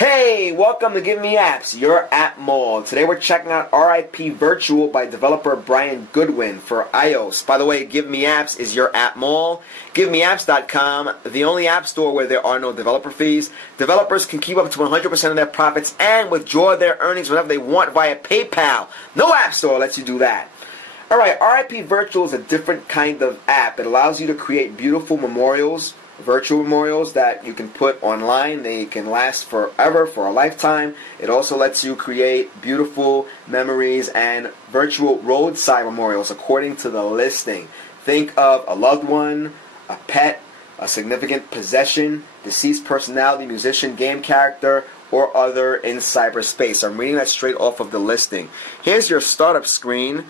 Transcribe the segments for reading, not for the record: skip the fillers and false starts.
Hey, welcome to GiveMeApps, your app mall. Today we're checking out RIP Virtual by developer Brian Goodwin for iOS. By the way, GiveMeApps is your app mall. GiveMeApps.com, the only app store where there are no developer fees. Developers can keep up to 100% of their profits and withdraw their earnings whenever they want via PayPal. No app store lets you do that. Alright, RIP Virtual is a different kind of app. It allows you to create beautiful memorials, virtual memorials that you can put online. They can last forever, for a lifetime. It also lets you create beautiful memories and virtual roadside memorials according to the listing. Think of a loved one, a pet, a significant possession, deceased personality, musician, game character, or other in cyberspace. I'm reading that straight off of the listing. Here's your startup screen,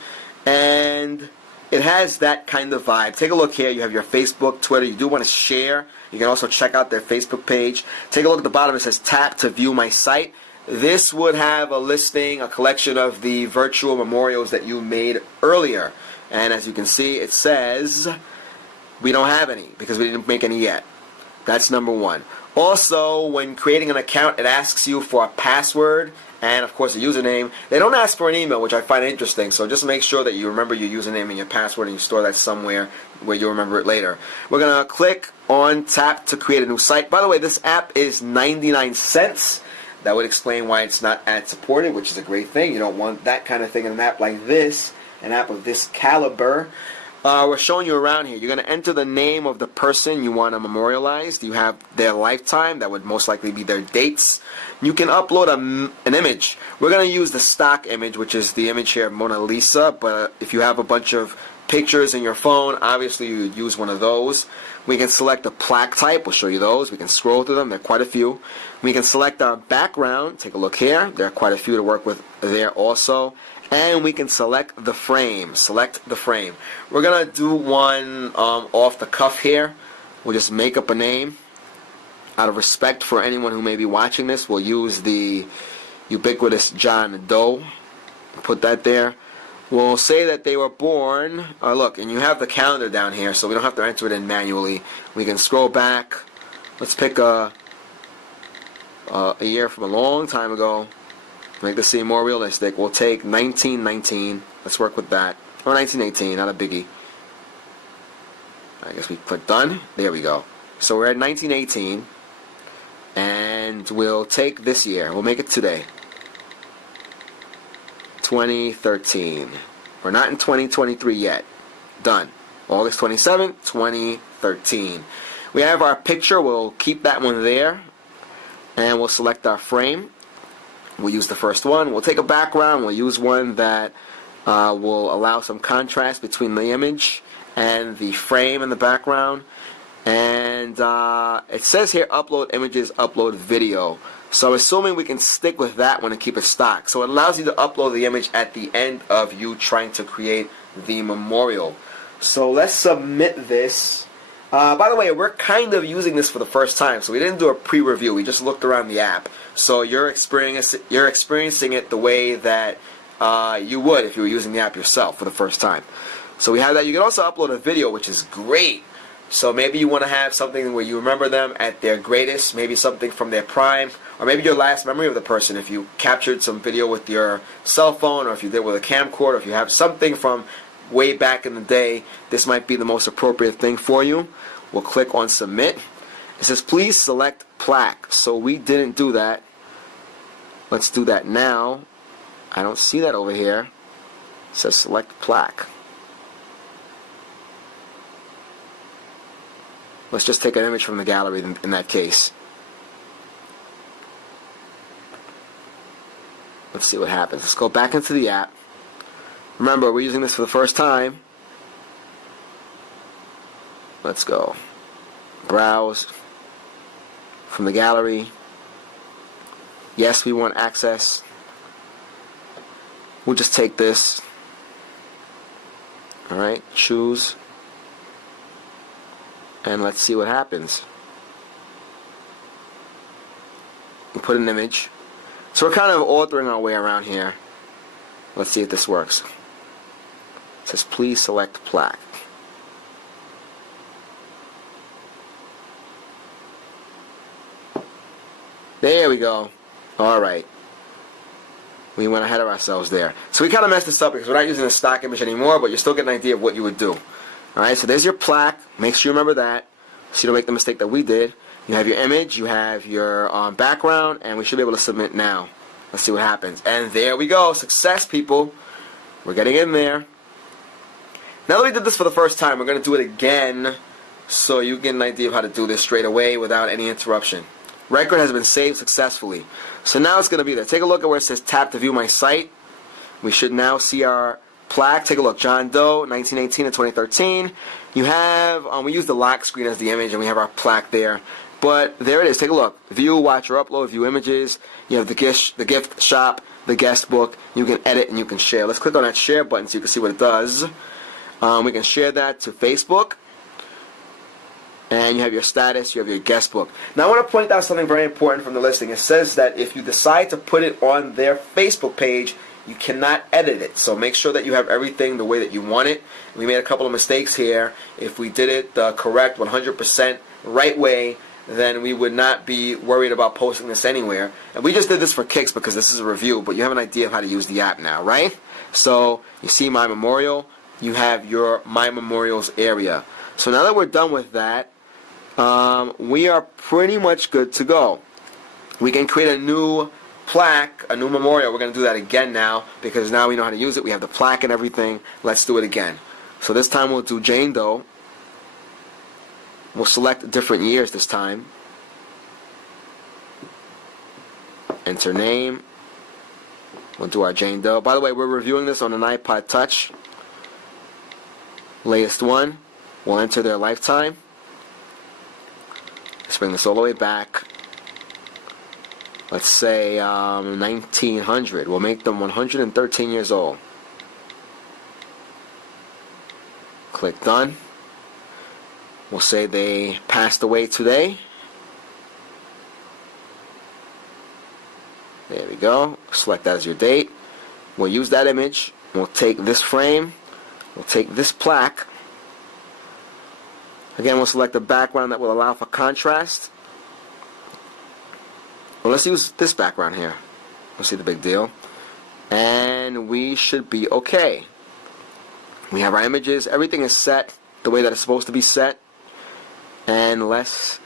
and it has that kind of vibe. Take a look here. You have your Facebook, Twitter. You do want to share. You can also check out their Facebook page. Take a look at the bottom. It says tap to view my site. This would have a listing, a collection of the virtual memorials that you made earlier. And as you can see, it says we don't have any because we didn't make any yet. That's number one. Also, when creating an account, it asks you for a password and, of course, a username. They don't ask for an email, which I find interesting, so just make sure that you remember your username and your password and you store that somewhere where you'll remember it later. We're going to click on tap to create a new site. By the way, this app is 99 cents. That would explain why it's not ad supported, which is a great thing. You don't want that kind of thing in an app like this, an app of this caliber. We're showing you around here. You're going to enter the name of the person you want to memorialize. You have their lifetime. That would most likely be their dates. You can upload an image. We're going to use the stock image, which is the image here of Mona Lisa. But if you have a bunch of pictures in your phone, obviously you would use one of those. We can select a plaque type. We'll show you those. We can scroll through them. There are quite a few. We can select our background. Take a look here. There are quite a few to work with there also. And we can select the frame. Select the frame. We're going to do one off the cuff here. We'll just make up a name. Out of respect for anyone who may be watching this, we'll use the ubiquitous John Doe. Put that there. We'll say that they were born. Look, and you have the calendar down here, so we don't have to enter it in manually. We can scroll back. Let's pick a year from a long time ago. Make this seem more realistic. We'll take 1919. Let's work with that. Or 1918, not a biggie. I guess we click done. There we go. So we're at 1918. And we'll take this year. We'll make it today. 2013. We're not in 2023 yet. Done. August 27th, 2013. We have our picture. We'll keep that one there. And we'll select our frame. We'll use the first one. We'll take a background. We'll use one that will allow some contrast between the image and the frame in the background. And it says here, upload images, upload video. So I'm assuming we can stick with that one and keep it stock. So it allows you to upload the image at the end of you trying to create the memorial. So let's submit this. By the way, we're kind of using this for the first time, so we didn't do a pre-review. We just looked around the app. So you're experiencing it the way that you would if you were using the app yourself for the first time. So we have that. You can also upload a video, which is great. So maybe you want to have something where you remember them at their greatest, maybe something from their prime, or maybe your last memory of the person. If you captured some video with your cell phone, or if you did with a camcorder, or if you have something from way back in the day, this might be the most appropriate thing for you. We'll click on submit. It says please select plaque. So we didn't do that. Let's do that now. I don't see that over here. It says select plaque. Let's just take an image from the gallery in that case. Let's see what happens. Let's go back into the app. Remember, we're using this for the first time. Let's go. Browse. From the gallery. Yes, we want access. We'll just take this. Alright, choose. And let's see what happens. We put an image. So we're kind of authoring our way around here. Let's see if this works. It says please select plaque. There we go. Alright. We went ahead of ourselves there. So we kind of messed this up because we're not using a stock image anymore, but you still get an idea of what you would do. Alright, so there's your plaque. Make sure you remember that so you don't make the mistake that we did. You have your image, you have your background, and we should be able to submit now. Let's see what happens. And there we go. Success, people. We're getting in there. Now that we did this for the first time, we're going to do it again so you get an idea of how to do this straight away without any interruption. Record has been saved successfully. So now it's going to be there. Take a look at where it says tap to view my site. We should now see our plaque. Take a look. John Doe, 1918 to 2013. You have, we use the lock screen as the image, and we have our plaque there. But there it is. Take a look. View, watch, or upload, view images. You have the gift shop, the guest book. You can edit and you can share. Let's click on that share button so you can see what it does. We can share that to Facebook. And you have your status, you have your guest book. Now I want to point out something very important from the listing. It says that if you decide to put it on their Facebook page, you cannot edit it. So make sure that you have everything the way that you want it. We made a couple of mistakes here. If we did it the correct 100% right way, then we would not be worried about posting this anywhere. And we just did this for kicks because this is a review, but you have an idea of how to use the app now, right? So you see My Memorial, you have your My Memorials area. So now that we're done with that, we are pretty much good to go. We can create a new plaque, a new memorial. We're going to do that again now because now we know how to use it. We have the plaque and everything. Let's do it again. So this time we'll do Jane Doe. We'll select different years this time. Enter name. We'll do our Jane Doe. By the way, we're reviewing this on an iPod Touch. Latest one. We'll enter their lifetime. Let's bring this all the way back. Let's say 1900. We'll make them 113 years old. Click done. We'll say they passed away today. There we go. Select that as your date. We'll use that image. We'll take this frame. We'll take this plaque. Again, we'll select a background that will allow for contrast. Well, let's use this background here. We'll see the big deal. And we should be okay. We have our images. Everything is set the way that it's supposed to be set. And let's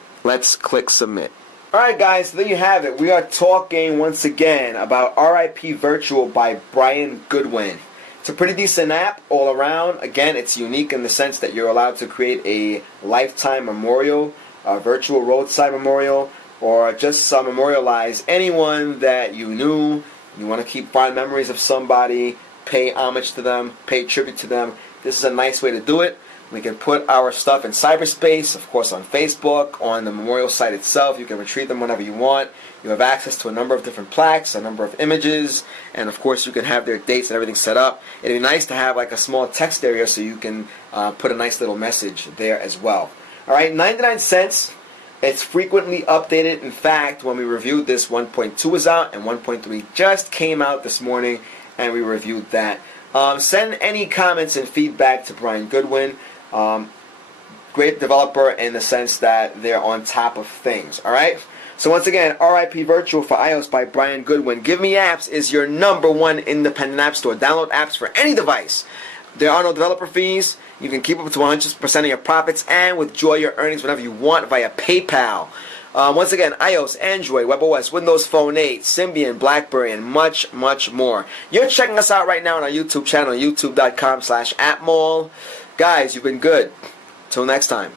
click submit. Alright guys, so there you have it. We are talking once again about RIP Virtual by Brian Goodwin. It's a pretty decent app all around. Again, it's unique in the sense that you're allowed to create a lifetime memorial, a virtual roadside memorial, or just memorialize anyone that you knew. You want to keep fond memories of somebody, pay homage to them, pay tribute to them. This is a nice way to do it. We can put our stuff in cyberspace, of course on Facebook, on the memorial site itself. You can retrieve them whenever you want. You have access to a number of different plaques, a number of images, and of course you can have their dates and everything set up. It'd be nice to have like a small text area so you can put a nice little message there as well. Alright, 99 cents. It's frequently updated. In fact, when we reviewed this, 1.2 is out and 1.3 just came out this morning, and we reviewed that. Send any comments and feedback to Brian Goodwin. Great developer in the sense that they're on top of things. Alright? So once again, RIP Virtual for iOS by Brian Goodwin. GiveMeApps is your #1 independent app store. Download apps for any device. There are no developer fees. You can keep up to 100% of your profits and withdraw your earnings whenever you want via PayPal. Once again, iOS, Android, WebOS, Windows Phone 8, Symbian, BlackBerry, and much, much more. You're checking us out right now on our YouTube channel, youtube.com/appmall. Guys, you've been good. Till next time.